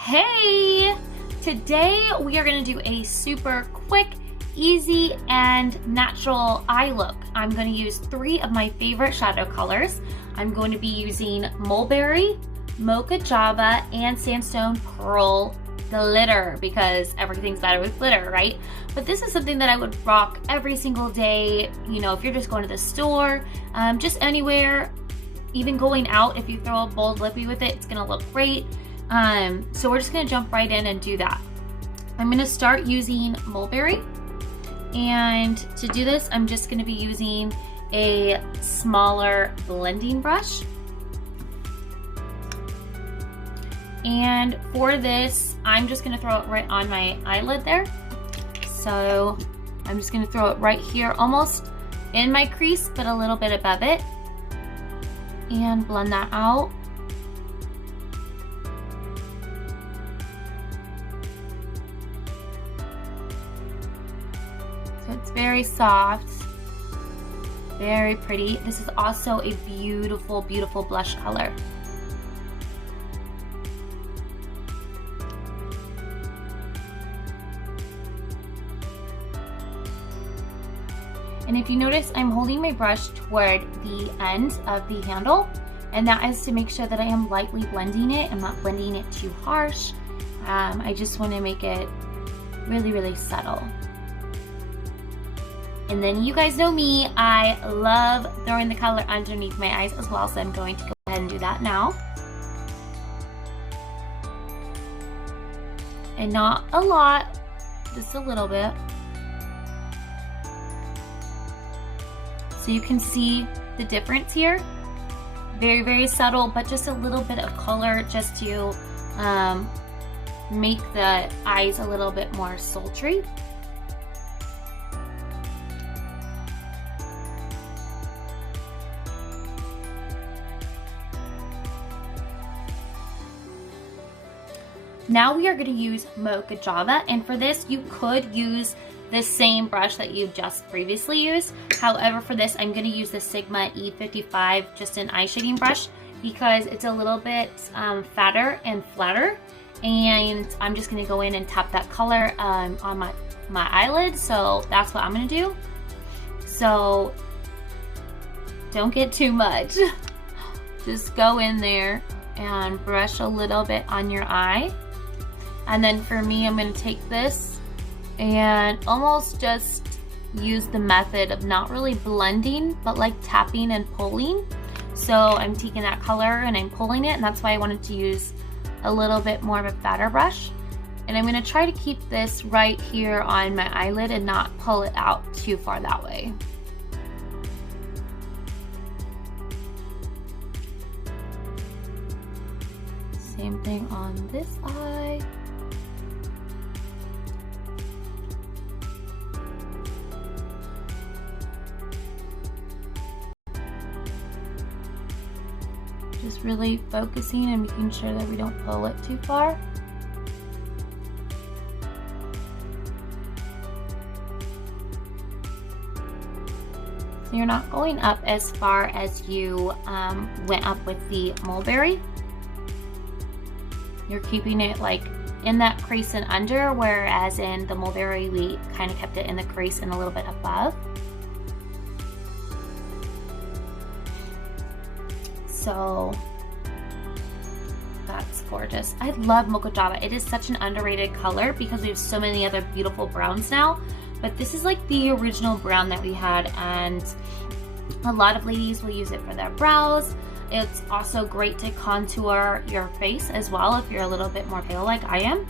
Hey! Today we are going to do a super quick, easy, and natural eye look. I'm going to use 3 of my favorite shadow colors. I'm going to be using Mulberry, Moca Java, and Sandstone Pearl Glitter because everything's better with glitter, right? But this is something that I would rock every single day, you know, if you're just going to the store, just anywhere, even going out. If you throw a bold lippy with it, it's going to look great. So we're just gonna jump right in and do that. I'm gonna start using Mulberry, and to do this I'm just gonna be using a smaller blending brush. And for this I'm just gonna throw it right on my eyelid there. So I'm just gonna throw it right here, almost in my crease but a little bit above it, and blend that out. It's very soft, very pretty. This is also a beautiful, beautiful blush color. And if you notice, I'm holding my brush toward the end of the handle, and that is to make sure that I am lightly blending it. I'm not blending it too harsh. I just want to make it really, really subtle. And then you guys know me, I love throwing the color underneath my eyes as well, so I'm going to go ahead and do that now. And not a lot, just a little bit. So you can see the difference here. Very, very subtle, but just a little bit of color just to make the eyes a little bit more sultry. Now we are going to use Moca Java, and for this you could use the same brush that you just previously used. However, for this I'm going to use the Sigma E55, just an eye shading brush, because it's a little bit fatter and flatter, and I'm just going to go in and tap that color on my eyelid. So that's what I'm going to do. So don't get too much. Just go in there and brush a little bit on your eye. And then for me, I'm going to take this and almost just use the method of not really blending, but like tapping and pulling. So I'm taking that color and I'm pulling it, and that's why I wanted to use a little bit more of a fatter brush. And I'm going to try to keep this right here on my eyelid and not pull it out too far that way. Same thing on this eye. Just really focusing and making sure that we don't pull it too far. So you're not going up as far as you went up with the Mulberry. You're keeping it like in that crease and under, whereas in the Mulberry we kind of kept it in the crease and a little bit above. So that's gorgeous. I love Moca Java. It is such an underrated color because we have so many other beautiful browns now, but this is like the original brown that we had, and a lot of ladies will use it for their brows. It's also great to contour your face as well if you're a little bit more pale like I am.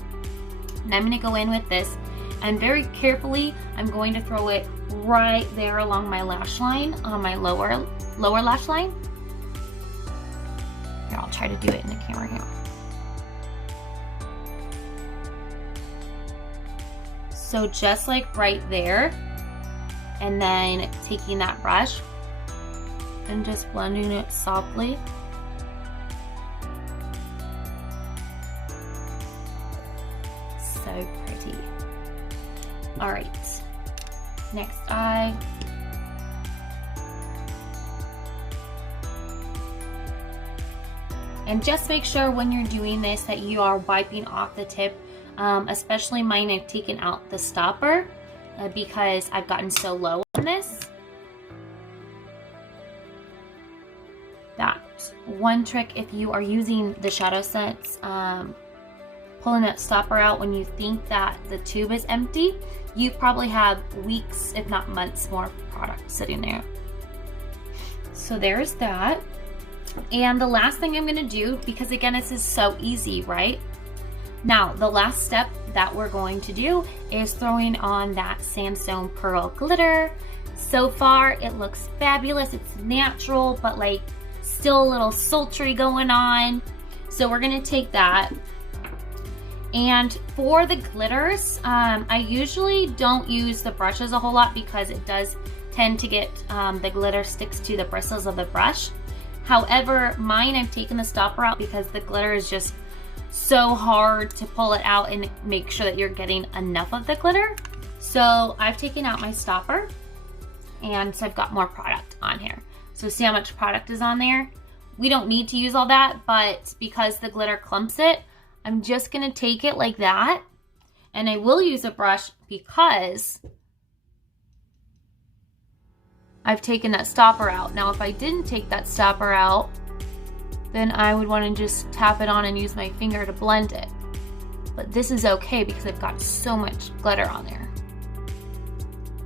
And I'm going to go in with this, and very carefully I'm going to throw it right there along my lash line, on my lower lash line. Here, I'll try to do it in the camera here. So just like right there, and then taking that brush and just blending it softly. So pretty. All right, next eye. And just make sure when you're doing this that you are wiping off the tip. Especially mine, I've taken out the stopper because I've gotten so low on this. That's one trick if you are using the ShadowSense, pulling that stopper out when you think that the tube is empty. You probably have weeks, if not months, more product sitting there. So there's that. And the last thing I'm gonna do, because again, this is so easy, right? Now, the last step that we're going to do is throwing on that Sandstone Pearl glitter. So far, it looks fabulous. It's natural, but like still a little sultry going on. So we're gonna take that. And for the glitters, I usually don't use the brushes a whole lot because it does tend to get, the glitter sticks to the bristles of the brush. However, mine, I've taken the stopper out because the glitter is just so hard to pull it out and make sure that you're getting enough of the glitter. So I've taken out my stopper, and so I've got more product on here. So see how much product is on there? We don't need to use all that, but because the glitter clumps it, I'm just gonna take it like that, and I will use a brush because I've taken that stopper out. Now, if I didn't take that stopper out, then I would want to just tap it on and use my finger to blend it. But this is okay because I've got so much glitter on there.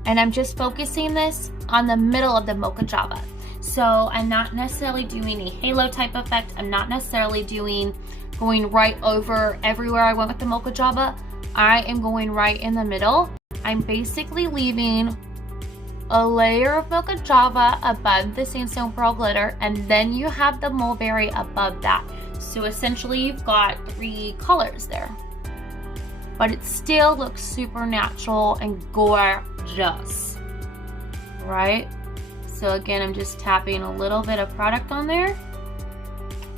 And I'm just focusing this on the middle of the Moca Java. So I'm not necessarily doing a halo type effect. I'm not necessarily going right over everywhere I went with the Moca Java. I am going right in the middle. I'm basically leaving a layer of Moca Java above the Sandstone Pearl glitter, and then you have the Mulberry above that. So essentially you've got 3 colors there. But it still looks super natural and gorgeous, right? So again, I'm just tapping a little bit of product on there.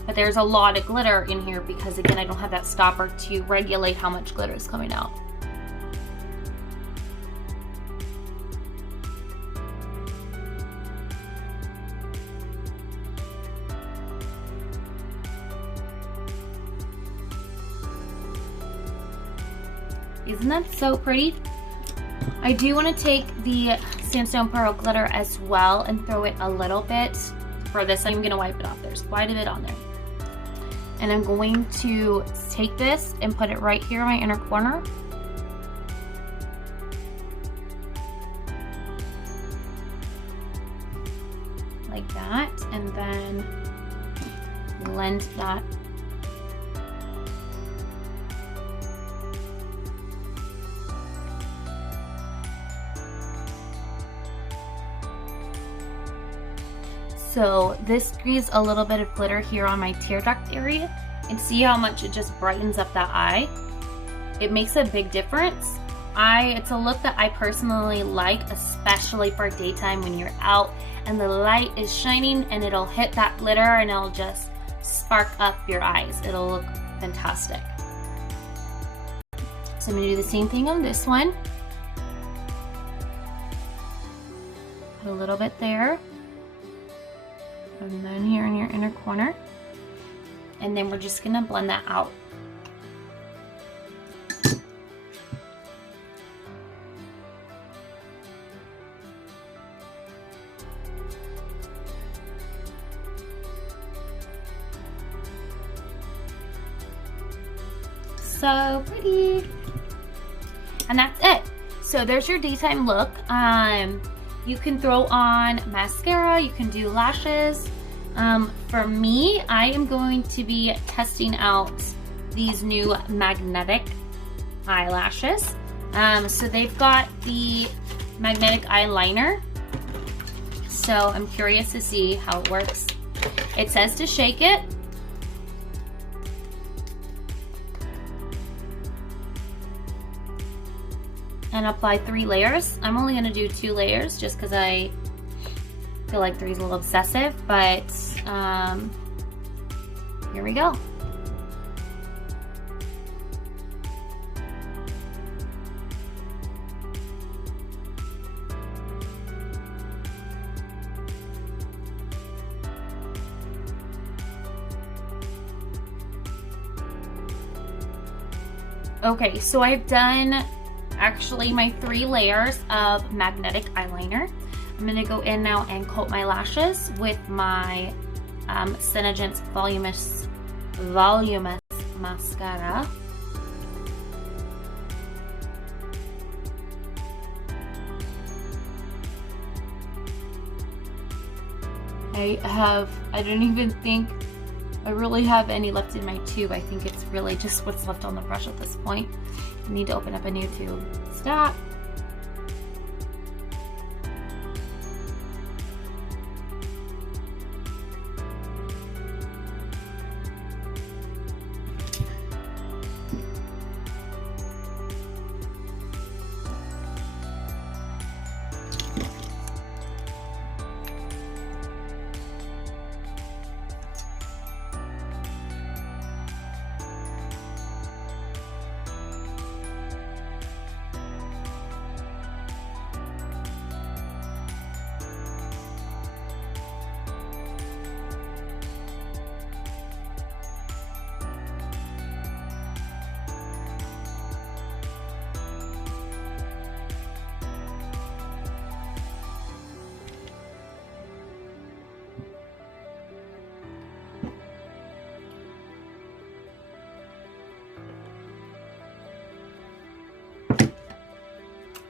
But there's a lot of glitter in here because again, I don't have that stopper to regulate how much glitter is coming out. Isn't that so pretty? I do want to take the Sandstone Pearl glitter as well and throw it a little bit. For this, I'm going to wipe it off. There's quite a bit on there. And I'm going to take this and put it right here in my inner corner. Like that. And then blend that. So this squeezed a little bit of glitter here on my tear duct area, and see how much it just brightens up that eye. It makes a big difference. It's a look that I personally like, especially for daytime when you're out and the light is shining and it'll hit that glitter and it'll just spark up your eyes. It'll look fantastic. So I'm gonna do the same thing on this one. Put a little bit there. And then here in your inner corner. And then we're just gonna blend that out. So pretty. And that's it. So there's your daytime look. You can throw on mascara, you can do lashes. For me, I am going to be testing out these new magnetic eyelashes. So they've got the magnetic eyeliner. So I'm curious to see how it works. It says to shake it. And apply 3 layers. I'm only gonna do 2 layers just because I feel like 3 is a little excessive, but here we go. Okay, so I've done actually my 3 layers of magnetic eyeliner. I'm gonna go in now and coat my lashes with my SeneGence Voluminous Mascara. I don't even think I really have any left in my tube. I think it's really just what's left on the brush at this point. I need to open up a new tube. Stop.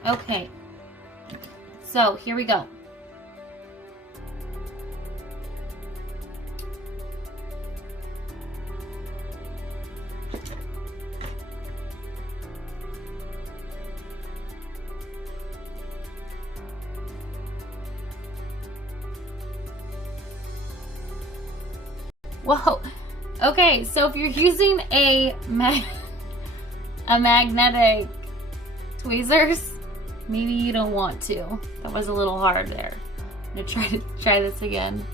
Okay, so here we go. Whoa. Okay, so if you're using a magnetic tweezers, maybe you don't want to. That was a little hard there. I'm gonna try this again.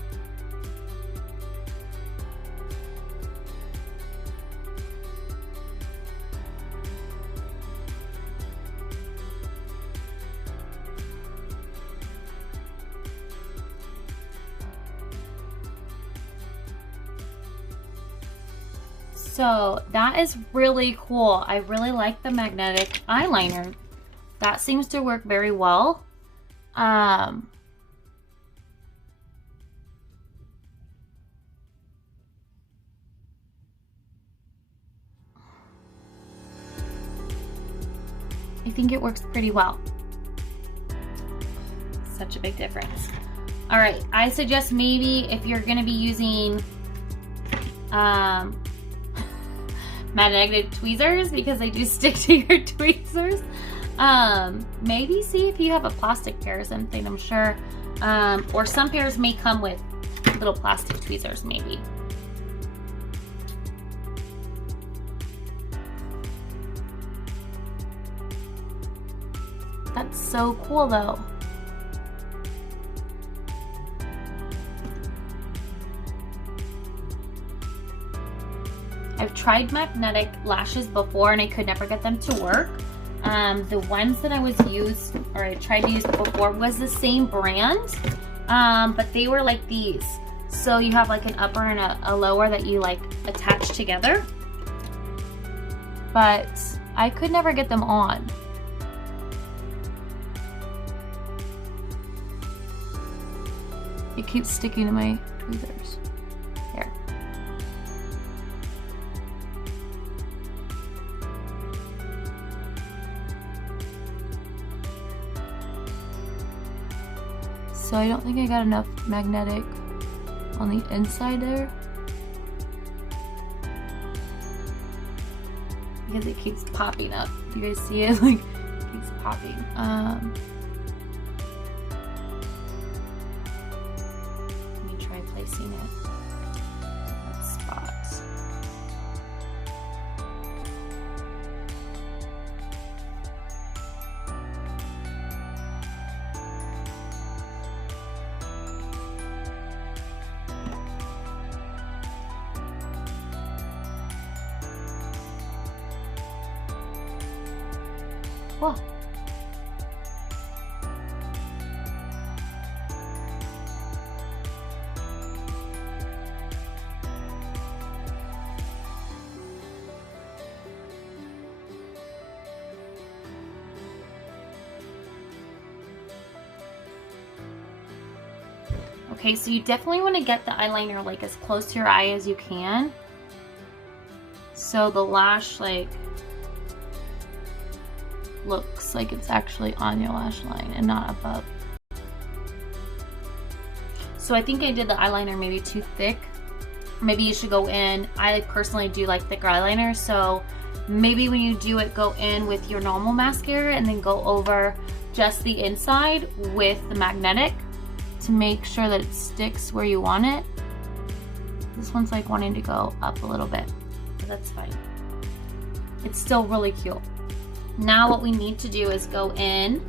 So that is really cool. I really like the magnetic eyeliner. That seems to work very well. I think it works pretty well. Such a big difference. All right, I suggest maybe if you're gonna be using magnetic tweezers, because they do stick to your tweezers, maybe see if you have a plastic pair or something. I'm sure, or some pairs may come with little plastic tweezers maybe. That's so cool though. I've tried magnetic lashes before and I could never get them to work. The ones that I tried to use before was the same brand, but they were like these. So you have like an upper and a lower that you like attach together. But I could never get them on. It keeps sticking to my tweezers. Here. So I don't think I got enough magnetic on the inside there, because it keeps popping up. Do you guys see it? Like, it keeps popping. Let me try placing it in that spot. Whoa. Okay, so you definitely want to get the eyeliner like as close to your eye as you can. So the lash like looks like it's actually on your lash line and not above. So I think I did the eyeliner maybe too thick. Maybe you should go in, I personally do like thicker eyeliner, so maybe when you do it, go in with your normal mascara and then go over just the inside with the magnetic to make sure that it sticks where you want it. This one's like wanting to go up a little bit, but that's fine. It's still really cute. Now what we need to do is go in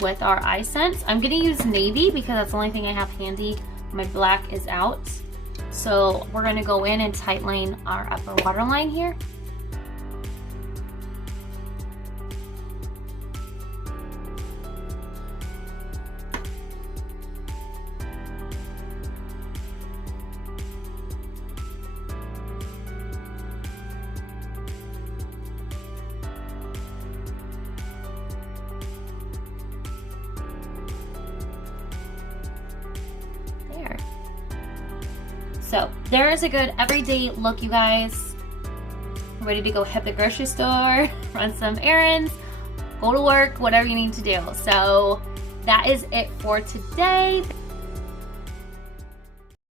with our EyeSense. I'm gonna use navy because that's the only thing I have handy. My black is out. So we're gonna go in and tightline our upper waterline here. So there is a good everyday look, you guys. Ready to go hit the grocery store, run some errands, go to work, whatever you need to do. So that is it for today.